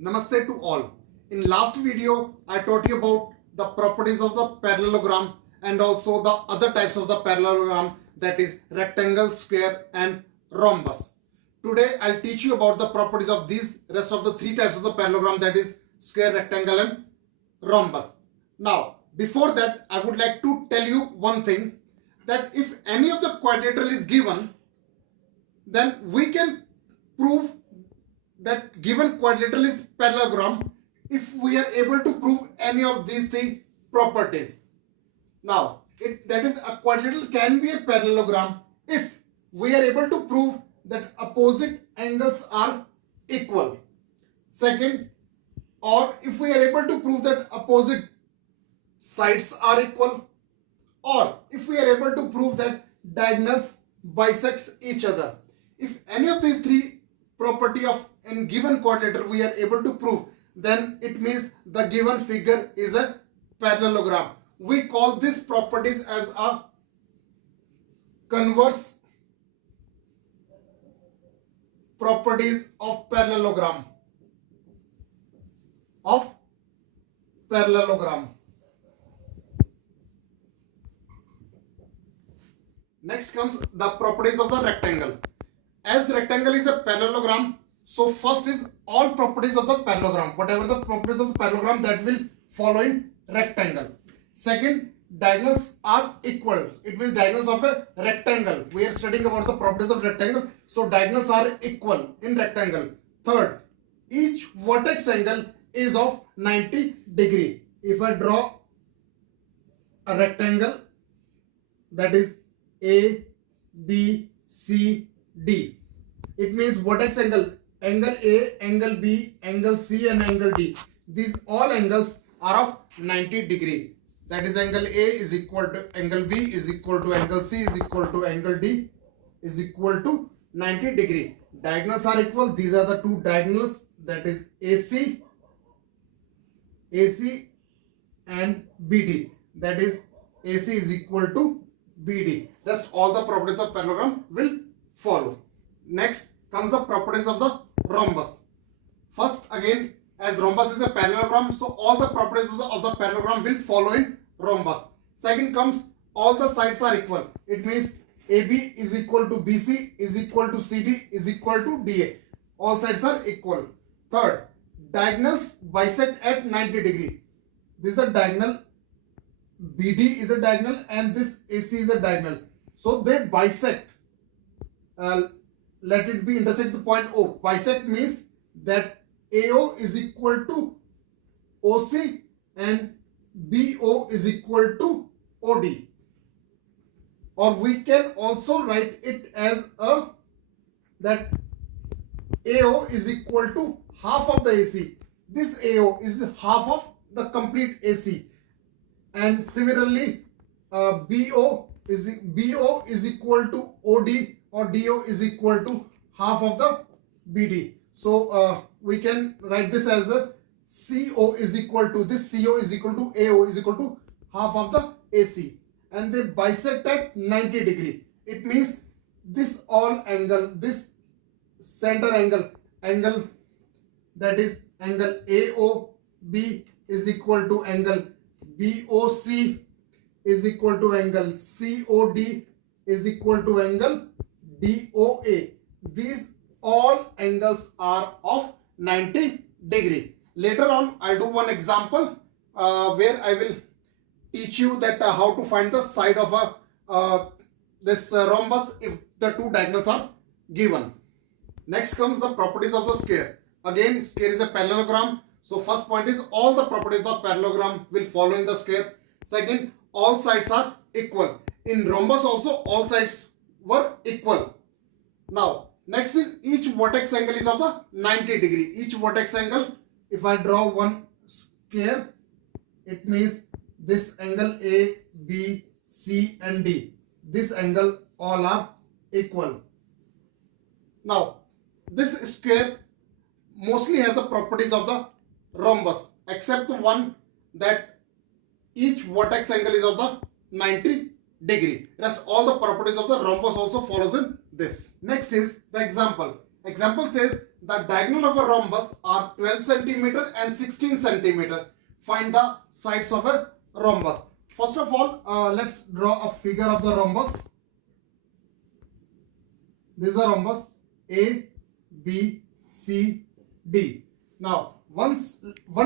Namaste to all. In last video, I taught you about the properties of the parallelogram and also the other types of the parallelogram, that is rectangle, square and rhombus. Today, I'll teach you about the properties of these rest of the three types of the parallelogram, that is square, rectangle and rhombus. Now, before that, I would like to tell you one thing, that if any of the quadrilateral is given, then we can prove that given quadrilateral is parallelogram if we are able to prove any of these three properties. Now, that is a quadrilateral can be a parallelogram if we are able to prove that opposite angles are equal. Second, or if we are able to prove that opposite sides are equal, or if we are able to prove that diagonals bisects each other. If any of these three property of in given quadrilateral we are able to prove, then it means the given figure is a parallelogram. We call these properties as a converse properties of parallelogram. Next comes the properties of the rectangle. As rectangle is a parallelogram, so first is all properties of the parallelogram. Whatever the properties of the parallelogram, that will follow in rectangle. Second, diagonals are equal. It means diagonals of a rectangle. We are studying about the properties of rectangle, so diagonals are equal in rectangle. Third, each vertex angle is of 90 degree. If I draw a rectangle, that is A, B, C, D. It means vertex angle, angle A, angle B, angle C and angle D. These all angles are of 90 degree. That is angle A is equal to angle B is equal to angle C is equal to angle D is equal to 90 degree. Diagonals are equal. These are the two diagonals, that is AC and BD. That is AC is equal to BD. Rest all the properties of parallelogram will follow. Next comes the properties of the rhombus. First, again, as rhombus is a parallelogram, so all the properties of the parallelogram will follow in rhombus. Second comes all the sides are equal. It means AB is equal to BC is equal to CD is equal to DA. All sides are equal. Third, diagonals bisect at 90 degree. This is a diagonal, BD is a diagonal and this AC is a diagonal. So they bisect. Let it be intersect the point O. Bisect means that AO is equal to OC and BO is equal to OD. Or we can also write it as that AO is equal to half of the AC. This AO is half of the complete AC. And similarly, BO is equal to OD, or DO is equal to half of the BD. So we can write this as a CO is equal to this CO is equal to AO is equal to half of the AC, and they bisect at 90 degree. It means this all angle, this center angle that is angle AOB is equal to angle BOC is equal to angle COD is equal to angle DOA. These all angles are of 90 degree. Later on, I'll do one example where I will teach you that how to find the side of this rhombus if the two diagonals are given. Next comes the properties of the square. Again, square is a parallelogram. So first point is all the properties of parallelogram will follow in the square. Second, all sides are equal. In rhombus also all sides were equal. Now, next is each vertex angle is of the 90 degree. Each vertex angle, if I draw one square, it means this angle A, B, C and D. This angle all are equal. Now, this square mostly has the properties of the rhombus, except the one that each vertex angle is of the 90 degree. Rest all the properties of the rhombus also follows in this. Next is the example. Example says the diagonal of a rhombus are 12 centimeter and 16 centimeter. Find the sides of a rhombus. First of all, let's draw a figure of the rhombus. This is the rhombus A, B, C, D. Now, one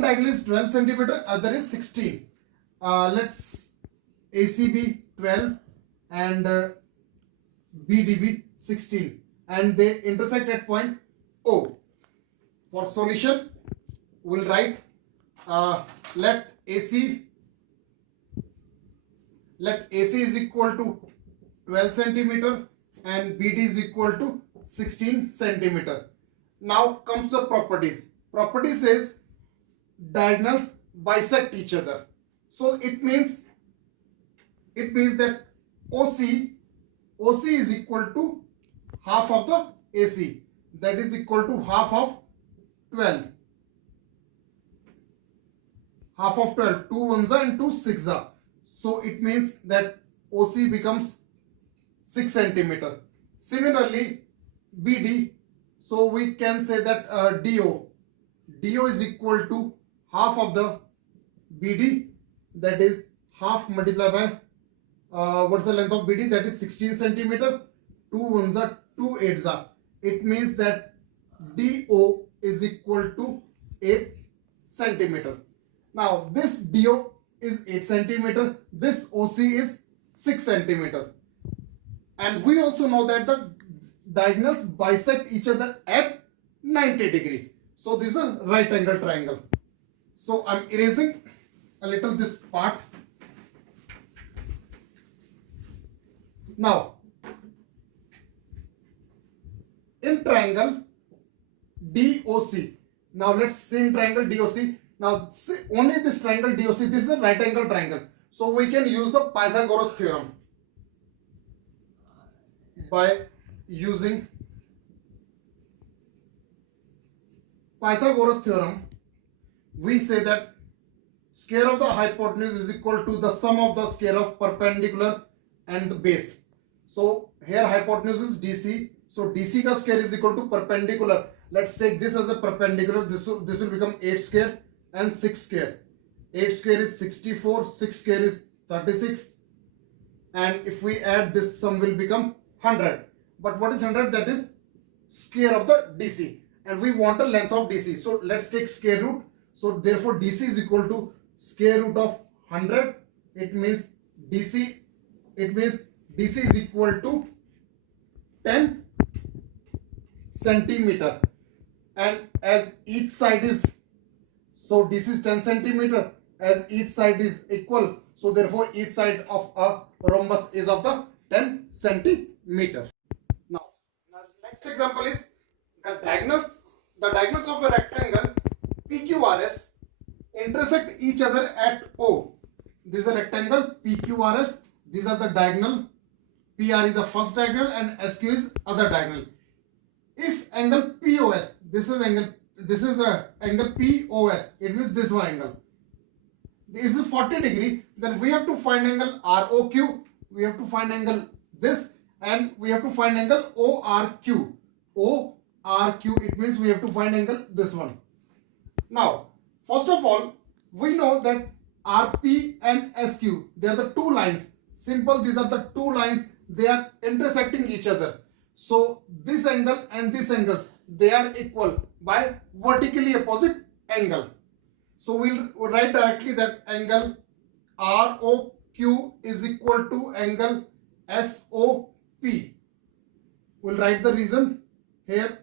diagonal is 12 centimeter, other is 16. Let's AC be 12 and BD be 16, and they intersect at point O. For solution, we'll write let AC is equal to 12 centimeter and BD is equal to 16 centimeter. Now comes the properties. Property says diagonals bisect each other. So it means that OC is equal to half of the AC. That is equal to half of 12. Half of 12. 2 ones are and 2 six are. So it means that OC becomes 6 centimeter. Similarly, BD. So we can say that DO is equal to half of the BD. That is half multiplied by what's the length of BD? That is 16 centimeter. 2 ones are 2 eights are. It means that DO is equal to 8 centimeter. Now this DO is 8 centimeter. This OC is 6 centimeter. And we also know that the diagonals bisect each other at 90 degree. So this is a right angle triangle. So I'm erasing a little this part. Now in triangle DOC. Now let's see in triangle DOC. Now see, only this triangle DOC, this is a right angle triangle. So we can use the Pythagoras theorem. By using Pythagoras theorem, we say that square of the hypotenuse is equal to the sum of the square of perpendicular and the base. So here hypotenuse is DC. So DC ka square is equal to perpendicular. Let's take this as a perpendicular. This will become 8 square and 6 square. 8 square is 64. 6 square is 36. And if we add this, sum will become 100. But what is 100? That is square of the DC. And we want a length of DC. So let's take square root. So therefore DC is equal to square root of 100. It means DC is equal to 10 centimeter. And as each side is, so DC is 10 centimeter. As each side is equal, so therefore each side of a rhombus is of the 10 centimeter. Now next example is the diagonals of a rectangle PQRS intersect each other at O. This is a rectangle PQRS. These are the diagonal. PR is the first diagonal and SQ is other diagonal. If angle POS, this is angle POS, it means this one angle. This is 40 degree, then we have to find angle ROQ. We have to find angle this, and we have to find angle ORQ. ORQ, it means we have to find angle this one. Now, first of all, we know that RP and SQ, they are the two lines. Simple, these are the two lines, they are intersecting each other. So this angle and this angle, they are equal by vertically opposite angle. So we'll write directly that angle ROQ is equal to angle SOP. We'll write the reason here,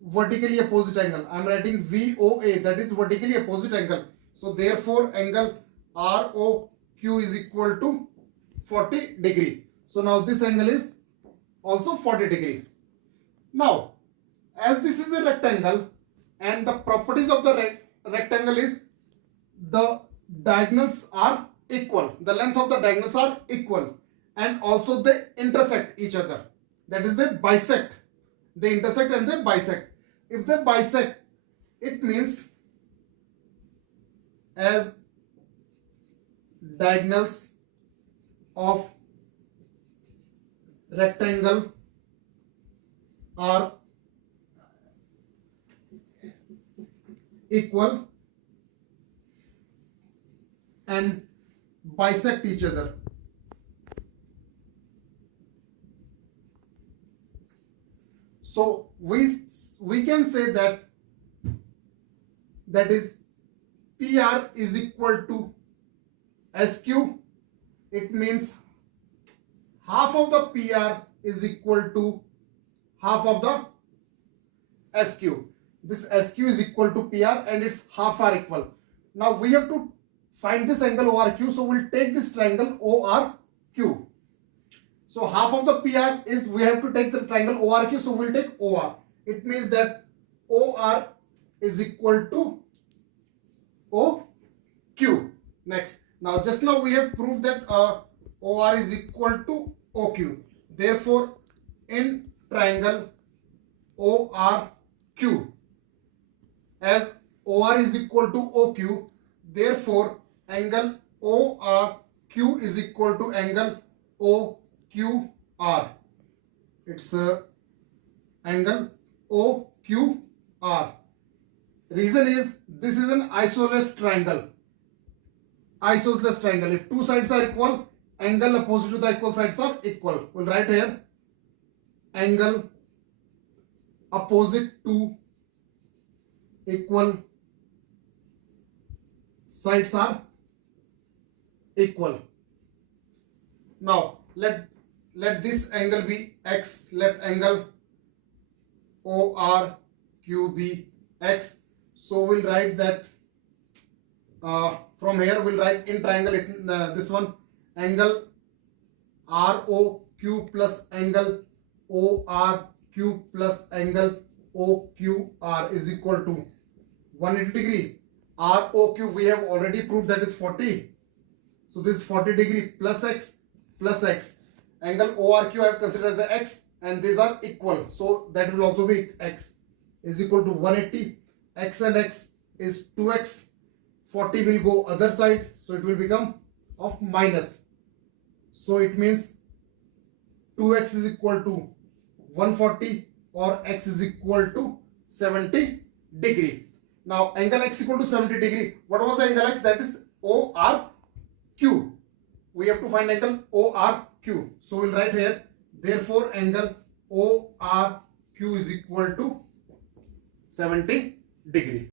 vertically opposite angle. I am writing VOA, that is vertically opposite angle. So therefore angle ROQ is equal to 40 degree. So now this angle is also 40 degree. Now as this is a rectangle and the properties of the rectangle is the diagonals are equal. The length of the diagonals are equal and also they intersect each other. That is, they bisect. They intersect and they bisect. If they bisect, it means as diagonals of rectangle are equal and bisect each other. So we can say that is PR is equal to SQ. It means half of the PR is equal to half of the SQ. This SQ is equal to PR and its half are equal. Now we have to find this angle ORQ, so we'll take this triangle ORQ. So half of the PR is, we have to take the triangle ORQ, so we'll take OR. It means that OR is equal to OQ. Next, now just now we have proved that OR is equal to OQ. Therefore, in triangle ORQ, as OR is equal to OQ, therefore angle ORQ is equal to angle OQR. It's angle OQR. Reason is this is an isosceles triangle. Isosceles triangle. If two sides are equal, angle opposite to the equal sides are equal. We'll write here angle opposite to equal sides are equal. Now let this angle be X. Let angle ORQ be X. So we'll write that from here we'll write in triangle this one angle ROQ plus angle ORQ plus angle OQR is equal to 180 degree. ROQ we have already proved that is 40. So this is 40 degree plus X plus X. Angle ORQ I have considered as a X and these are equal. So that will also be X is equal to 180. X and X is 2X. 40 will go other side. So it will become of minus. So it means 2X is equal to 140 or X is equal to 70 degree. Now angle X equal to 70 degree. What was the angle X? That is ORQ. We have to find angle ORQ. So we'll write here, therefore angle ORQ is equal to 70 degree.